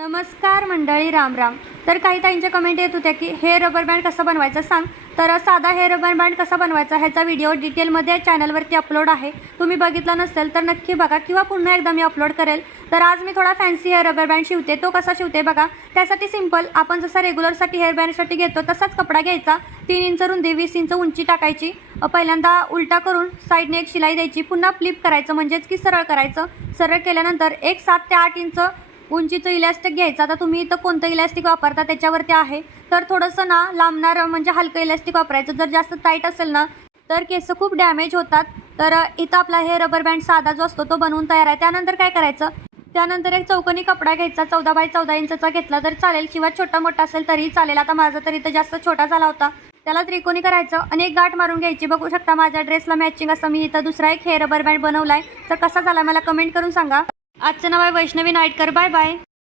नमस्कार मंडळी, राम राम. तर काही ताईंच्या कमेंट येत होत्या की हेअर रबर बँड कसं बनवायचं सांग. तर साधा हेअर रबर बँड कसा बनवायचा ह्याचा व्हिडिओ डिटेलमध्ये चॅनलवरती अपलोड आहे. तुम्ही बघितला नसेल तर नक्की बघा किंवा पुन्हा एकदा मी अपलोड करेल. तर आज मी थोडा फॅन्सी हेअर रबर बँड शिवते. तो कसा शिवते बघा. त्यासाठी सिंपल आपण जसा रेग्युलरसाठी हेअर बँडसाठी घेतो तसाच कपडा घ्यायचा. 3 इंच रुंदी, 20 इंच उंची टाकायची. पहिल्यांदा उलटा करून साईडने एक शिलाई द्यायची. पुन्हा फ्लिप करायचं म्हणजेच की सरळ करायचं. सरळ केल्यानंतर एक 7 ते 8 इंच उंचीचं इलॅस्टिक घ्यायचं. आता तुम्ही इथं कोणतं इलॅस्टिक वापरता त्याच्यावरती आहे. तर थोडंसं ना लांबणारं म्हणजे हलकं इलॅस्टिक वापरायचं. जर जास्त टाईट असेल ना तर केस खूप डॅमेज होतात. तर इथं आपला हे रबर बँड साधा जो असतो तो बनवून तयार आहे. त्यानंतर काय करायचं, त्यानंतर एक चौकोनी कपडा घ्यायचा. 14 बाय 14 इंचचा घेतला तर चालेल किंवा छोटा मोठा असेल तरीही चालेल. आता माझा तर इथं जास्त छोटा झाला होता. त्याला त्रिकोणी करायचं आणि एक गाठ मारून घ्यायची. बघू शकता माझ्या ड्रेसला मॅचिंग असं मी इथं दुसरा एक हेअर रबर बँड बनवला आहे. तर कसा झाला मला कमेंट करून सांगा. आजचं नाव आहे वैष्णवी नाईटकर. Bye bye.